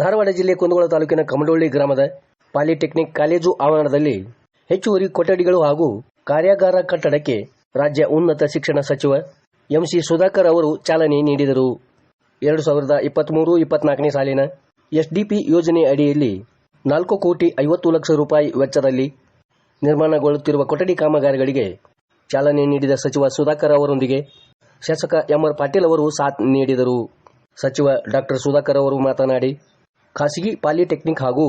ಧಾರವಾಡ ಜಿಲ್ಲೆ ಕುಂದಗೋಳ ತಾಲೂಕಿನ ಕಮಡೊಳ್ಳಿ ಗ್ರಾಮದ ಪಾಲಿಟೆಕ್ನಿಕ್ ಕಾಲೇಜು ಆವರಣದಲ್ಲಿ ಹೆಚ್ಚುವರಿ ಕೊಠಡಿಗಳು ಹಾಗೂ ಕಾರ್ಯಾಗಾರ ಕಟ್ಟಡಕ್ಕೆ ರಾಜ್ಯ ಉನ್ನತ ಶಿಕ್ಷಣ ಸಚಿವ ಎಂಸಿ ಸುಧಾಕರ್ ಅವರು ಚಾಲನೆ ನೀಡಿದರು. 2023-24ನೇ ಸಾಲಿನ ಎಸ್ಡಿಪಿ ಯೋಜನೆ ಅಡಿಯಲ್ಲಿ 4,50,00,000 ರೂಪಾಯಿ ವೆಚ್ಚದಲ್ಲಿ ನಿರ್ಮಾಣಗೊಳ್ಳುತ್ತಿರುವ ಕೊಠಡಿ ಕಾಮಗಾರಿಗಳಿಗೆ ಚಾಲನೆ ನೀಡಿದ ಸಚಿವ ಸುಧಾಕರ್ ಅವರೊಂದಿಗೆ ಶಾಸಕ ಎಂಆರ್ ಪಾಟೀಲ್ ಅವರು ಸಾಥ್ ನೀಡಿದರು. ಸಚಿವ ಡಾ ಸುಧಾಕರ್ ಅವರು ಮಾತನಾಡಿ, ಖಾಸಗಿ ಪಾಲಿಟೆಕ್ನಿಕ್ ಹಾಗೂ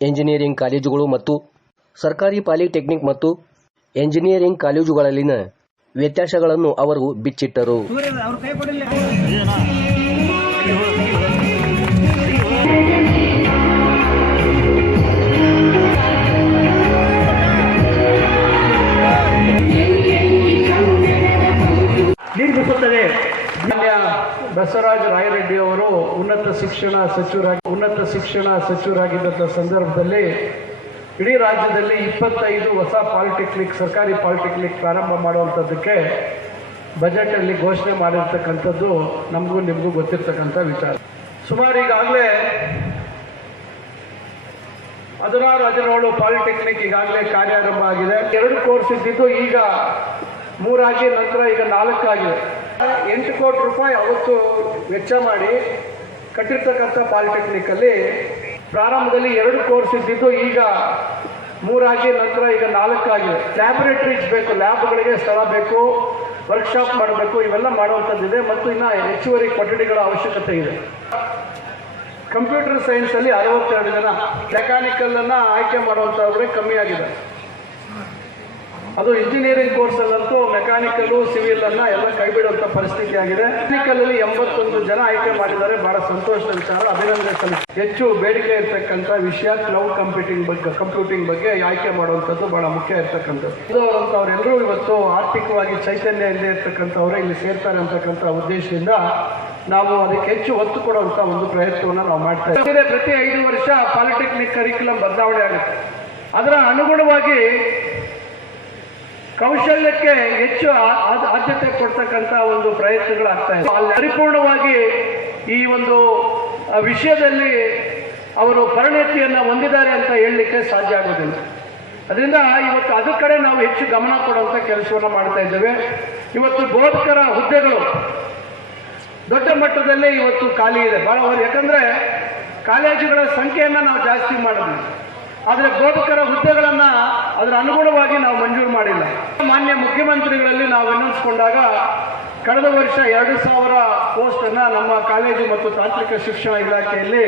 ಎಂಜಿನಿಯರಿಂಗ್ ಕಾಲೇಜುಗಳು ಮತ್ತು ಸರ್ಕಾರಿ ಪಾಲಿಟೆಕ್ನಿಕ್ ಮತ್ತು ಎಂಜಿನಿಯರಿಂಗ್ ಕಾಲೇಜುಗಳಲ್ಲಿನ ವ್ಯತ್ಯಾಸಗಳನ್ನು ಅವರು ಬಿಚ್ಚಿಟ್ಟರು. ನಿರ್ಮಿಸುತ್ತದೆ. ಮಾನ್ಯ ಬಸವರಾಜ ರಾಯರೆಡ್ಡಿ ಅವರು ಉನ್ನತ ಶಿಕ್ಷಣ ಸಚಿವರಾಗಿದ್ದಂಥ ಸಂದರ್ಭದಲ್ಲಿ ಇಡೀ ರಾಜ್ಯದಲ್ಲಿ 25 ಹೊಸ ಪಾಲಿಟೆಕ್ನಿಕ್, ಸರ್ಕಾರಿ ಪಾಲಿಟೆಕ್ನಿಕ್ ಪ್ರಾರಂಭ ಮಾಡುವಂಥದ್ದಕ್ಕೆ ಬಜೆಟಲ್ಲಿ ಘೋಷಣೆ ಮಾಡಿರ್ತಕ್ಕಂಥದ್ದು ನಮಗೂ ನಿಮಗೂ ಗೊತ್ತಿರ್ತಕ್ಕಂಥ ವಿಚಾರ. ಸುಮಾರು ಈಗಾಗಲೇ 16-17 ಪಾಲಿಟೆಕ್ನಿಕ್ ಈಗಾಗಲೇ ಕಾರ್ಯಾರಂಭ ಆಗಿದೆ. 2 ಕೋರ್ಸ್ ಇದ್ದಿದ್ದು ಈಗ 3 ಆಗಿ, ನಂತರ ಈಗ 4 ಆಗಿದೆ. 8 ಕೋಟಿ ರೂಪಾಯಿ ಅವತ್ತು ವೆಚ್ಚ ಮಾಡಿ ಕಟ್ಟಿರ್ತಕ್ಕಂಥ ಪಾಲಿಟೆಕ್ನಿಕಲ್ಲಿ ಪ್ರಾರಂಭದಲ್ಲಿ 2 ಕೋರ್ಸ್ ಇದ್ದಿದ್ದು ಈಗ 3 ಆಗಿ, ನಂತರ ಈಗ 4 ಆಗಿದೆ. ಲ್ಯಾಬೊರೇಟರೀಸ್ ಬೇಕು, ಲ್ಯಾಬ್ಗಳಿಗೆ ಸ್ಥಳ ಬೇಕು, ವರ್ಕ್ಶಾಪ್ ಮಾಡಬೇಕು, ಇವೆಲ್ಲ ಮಾಡುವಂಥದ್ದಿದೆ. ಮತ್ತು ಇನ್ನು ಹೆಚ್ಚುವರಿ ಕೊಠಡಿಗಳ ಅವಶ್ಯಕತೆ ಇದೆ. ಕಂಪ್ಯೂಟರ್ ಸೈನ್ಸಲ್ಲಿ 62 ಜನ, ಮೆಕ್ಯಾನಿಕಲನ್ನು ಆಯ್ಕೆ ಮಾಡುವಂಥವ್ರಿಗೆ ಕಮ್ಮಿ ಆಗಿದೆ. ಅದು ಇಂಜಿನಿಯರಿಂಗ್ ಕೋರ್ಸಲ್ಲಂತೂ ಮೆಕ್ಯಾನಿಕಲ್, ಸಿವಿಲ್ ಅನ್ನ ಎಲ್ಲ ಕೈ ಬಿಡುವಂಥ ಪರಿಸ್ಥಿತಿ ಆಗಿದೆ. ಟೆಕ್ನಿಕಲ್ 81 ಜನ ಆಯ್ಕೆ ಮಾಡಿದ್ದಾರೆ. ಬಹಳ ಸಂತೋಷದ ವಿಚಾರ, ಅಭಿನಂದನೆ ಸಲ್ಲಿಸಿ. ಹೆಚ್ಚು ಬೇಡಿಕೆ ಇರತಕ್ಕಂಥ ವಿಷಯ ಕ್ಲೌಡ್ ಕಂಪ್ಯೂಟಿಂಗ್ ಬಗ್ಗೆ ಆಯ್ಕೆ ಮಾಡುವಂಥದ್ದು ಬಹಳ ಮುಖ್ಯ ಇರ್ತಕ್ಕಂಥದ್ದು. ಅವರೆಲ್ಲರೂ ಇವತ್ತು ಆರ್ಥಿಕವಾಗಿ ಚೈತನ್ಯ ಇಲ್ಲದೆ ಇರ್ತಕ್ಕಂಥವರೇ ಇಲ್ಲಿ ಸೇರ್ತಾರೆ ಅಂತಕ್ಕಂಥ ಉದ್ದೇಶದಿಂದ ನಾವು ಅದಕ್ಕೆ ಹೆಚ್ಚು ಒತ್ತು ಕೊಡುವಂಥ ಒಂದು ಪ್ರಯತ್ನವನ್ನು ನಾವು ಮಾಡ್ತಾ ಇದ್ದೇವೆ. ಪ್ರತಿ 5 ವರ್ಷ ಪಾಲಿಟೆಕ್ನಿಕ್ ಕರಿಕ್ಯುಲಮ್ ಬದಲಾವಣೆ ಆಗುತ್ತೆ. ಅದರ ಅನುಗುಣವಾಗಿ ಕೌಶಲ್ಯಕ್ಕೆ ಹೆಚ್ಚು ಆದ್ಯತೆ ಕೊಡ್ತಕ್ಕಂಥ ಒಂದು ಪ್ರಯತ್ನಗಳಾಗ್ತಾ ಇದೆ. ಅಲ್ಲಿ ಪರಿಪೂರ್ಣವಾಗಿ ಈ ಒಂದು ವಿಷಯದಲ್ಲಿ ಅವರು ಪರಿಣತಿಯನ್ನು ಹೊಂದಿದ್ದಾರೆ ಅಂತ ಹೇಳಲಿಕ್ಕೆ ಸಾಧ್ಯ ಆಗೋದಿಲ್ಲ. ಅದರಿಂದ ಇವತ್ತು ಅದ್ರ ಕಡೆ ನಾವು ಹೆಚ್ಚು ಗಮನ ಕೊಡುವಂಥ ಕೆಲಸವನ್ನು ಮಾಡ್ತಾ ಇದ್ದೇವೆ. ಇವತ್ತು ಬೋಧಕರ ಹುದ್ದೆಗಳು ದೊಡ್ಡ ಮಟ್ಟದಲ್ಲೇ ಇವತ್ತು ಖಾಲಿ ಇದೆ. ಯಾಕಂದರೆ ಕಾಲೇಜುಗಳ ಸಂಖ್ಯೆಯನ್ನು ನಾವು ಜಾಸ್ತಿ ಮಾಡಿದ್ವಿ, ಆದರೆ ಬೋಧಕರ ಹುದ್ದೆಗಳನ್ನು ಅದರ ಅನುಗುಣವಾಗಿ ನಾವು ಮಂಜೂರು ಮಾಡಿಲ್ಲ. ಮಾನ್ಯ ಮುಖ್ಯಮಂತ್ರಿಗಳಲ್ಲಿ ನಾವು ವಿನಂತಿಸಿಕೊಂಡಾಗ ಕಳೆದ ವರ್ಷ 2,000 ಪೋಸ್ಟನ್ನು ನಮ್ಮ ಕಾಲೇಜು ಮತ್ತು ತಾಂತ್ರಿಕ ಶಿಕ್ಷಣ ಇಲಾಖೆಯಲ್ಲಿ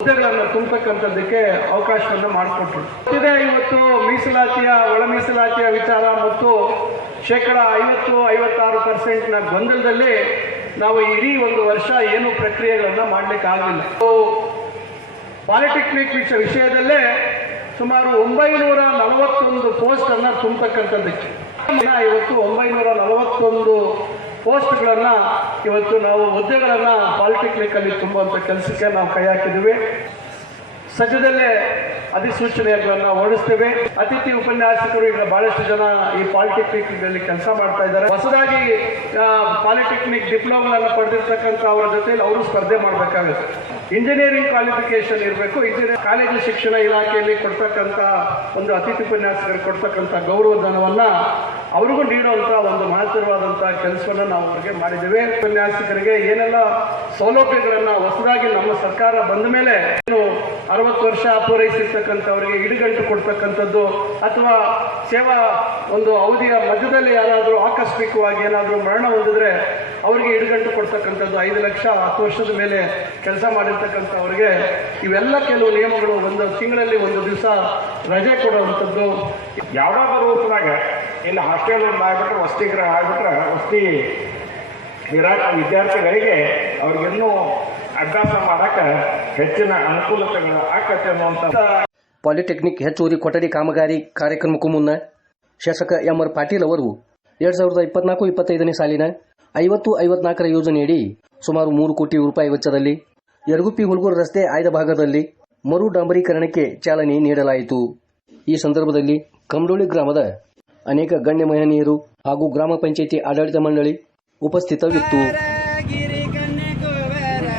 ಹುದ್ದೆಗಳನ್ನು ತುಂಬತಕ್ಕಂಥದ್ದಕ್ಕೆ ಅವಕಾಶವನ್ನು ಮಾಡಿಕೊಟ್ರು. ಇವತ್ತು ಮೀಸಲಾತಿಯ, ಒಳ ಮೀಸಲಾತಿಯ ವಿಚಾರ ಮತ್ತು 50-56% ಗೊಂದಲದಲ್ಲಿ ನಾವು ಇಡೀ ಒಂದು ವರ್ಷ ಏನು ಪ್ರಕ್ರಿಯೆಗಳನ್ನು ಮಾಡಲಿಕ್ಕೆ ಆಗಲಿಲ್ಲ. ಪಾಲಿಟೆಕ್ನಿಕ್ ವಿಷಯದಲ್ಲೇ ಸುಮಾರು 941 ಪೋಸ್ಟನ್ನು ತುಂಬತಕ್ಕಂಥದ್ದಕ್ಕೆ ಇವತ್ತು 941 ಪೋಸ್ಟ್ಗಳನ್ನು ಇವತ್ತು ನಾವು ಹುದ್ದೆಗಳನ್ನು ಪಾಲಿಟೆಕ್ನಿಕಲ್ಲಿ ತುಂಬುವಂಥ ಕೆಲಸಕ್ಕೆ ನಾವು ಕೈ ಹಾಕಿದ್ದೀವಿ. ಸದ್ಯದಲ್ಲೇ ಅಧಿಸೂಚನೆಗಳನ್ನು ಹೊರಡಿಸ್ತೇವೆ. ಅತಿಥಿ ಉಪನ್ಯಾಸಕರು ಈಗ ಬಹಳಷ್ಟು ಜನ ಈ ಪಾಲಿಟೆಕ್ನಿಕ್ನಲ್ಲಿ ಕೆಲಸ ಮಾಡ್ತಾ ಇದ್ದಾರೆ. ಹೊಸದಾಗಿ ಪಾಲಿಟೆಕ್ನಿಕ್ ಡಿಪ್ಲೊಮಾವನ್ನು ಪಡೆದಿರ್ತಕ್ಕಂಥ ಅವರ ಜೊತೆಯಲ್ಲಿ ಅವರು ಸ್ಪರ್ಧೆ ಮಾಡಬೇಕಾಗುತ್ತೆ. ಇಂಜಿನಿಯರಿಂಗ್ ಕ್ವಾಲಿಫಿಕೇಶನ್ ಇರಬೇಕು. ಇಂಜಿನಿಯರಿಂಗ್ ಕಾಲೇಜು ಶಿಕ್ಷಣ ಇಲಾಖೆಯಲ್ಲಿ ಕೊಡ್ತಕ್ಕಂಥ ಒಂದು ಅತಿಥಿ ಉಪನ್ಯಾಸಕರಿಗೆ ಕೊಡ್ತಕ್ಕಂಥ ಗೌರವಧನವನ್ನು ಅವ್ರಿಗೂ ನೀಡುವಂಥ ಒಂದು ಮಹತ್ತರವಾದಂಥ ಕೆಲಸವನ್ನು ನಾವು ಅವರಿಗೆ ಮಾಡಿದ್ದೇವೆ. ಉಪನ್ಯಾಸಕರಿಗೆ ಏನೆಲ್ಲ ಸೌಲಭ್ಯಗಳನ್ನು ಹೊಸದಾಗಿ ನಮ್ಮ ಸರ್ಕಾರ ಬಂದ ಮೇಲೆ 60 ವರ್ಷ ಪೂರೈಸಿರ್ತಕ್ಕಂಥವರಿಗೆ ಇಡುಗಂಟು ಕೊಡ್ತಕ್ಕಂಥದ್ದು, ಅಥವಾ ಸೇವಾ ಒಂದು ಅವಧಿಯ ಮಧ್ಯದಲ್ಲಿ ಯಾರಾದರೂ ಆಕಸ್ಮಿಕವಾಗಿ ಏನಾದರೂ ಮರಣ ಹೊಂದಿದ್ರೆ ಅವರಿಗೆ ಇಡುಗಂಟು ಕೊಡ್ತಕ್ಕಂಥದ್ದು, 5 ಲಕ್ಷ 10 ವರ್ಷದ ಮೇಲೆ ಕೆಲಸ ಮಾಡಿರ್ತಕ್ಕಂಥವ್ರಿಗೆ ಇವೆಲ್ಲ ಕೆಲವು ನಿಯಮಗಳು. ಒಂದು ತಿಂಗಳಲ್ಲಿ 1 ದಿವಸ ರಜೆ ಕೊಡುವಂಥದ್ದು. ಯಾವುದಾದ್ರೂ ರೂಪದಾಗ ಇಲ್ಲಿ ಹಾಸ್ಟೆಲ್ ಆಗಿಬಿಟ್ರೆ, ವಸತಿಗೃಹ ಆಗಿಬಿಟ್ರೆ, ವಸತಿ ವಿದ್ಯಾರ್ಥಿಗಳಿಗೆ ಅವ್ರಿಗಿನ್ನೂ ಅಭ್ಯಾಸ ಮಾಡಕ್ಕೆ ಹೆಚ್ಚಿನ ಅನುಕೂಲತೆಗಳು ಆಕತ್ತೆ ಅನ್ನುವಂಥ. ಪಾಲಿಟೆಕ್ನಿಕ್ ಹೆಚ್ಚುವರಿ ಕೊಠಡಿ ಕಾಮಗಾರಿ ಕಾರ್ಯಕ್ರಮಕ್ಕೂ ಮುನ್ನ ಶಾಸಕ ಎಂಆರ್ ಪಾಟೀಲ್ ಅವರು 2024-25ನೇ ಸಾಲಿನ 50-54 ಯೋಜನೆಯಡಿ ಸುಮಾರು 3 ಕೋಟಿ ರೂಪಾಯಿ ವೆಚ್ಚದಲ್ಲಿ ಯರಗುಪ್ಪಿ-ಹುಲ್ಗೂರು ರಸ್ತೆ ಆಯ್ದ ಭಾಗದಲ್ಲಿ ಮರು ಡಾಂಬರೀಕರಣಕ್ಕೆ ಚಾಲನೆ ನೀಡಲಾಯಿತು. ಈ ಸಂದರ್ಭದಲ್ಲಿ ಕಮಡೊಳ್ಳಿ ಗ್ರಾಮದ ಅನೇಕ ಗಣ್ಯ ಮಹನೀಯರು ಹಾಗೂ ಗ್ರಾಮ ಪಂಚಾಯಿತಿ ಆಡಳಿತ ಮಂಡಳಿ ಉಪಸ್ಥಿತವಿತ್ತು.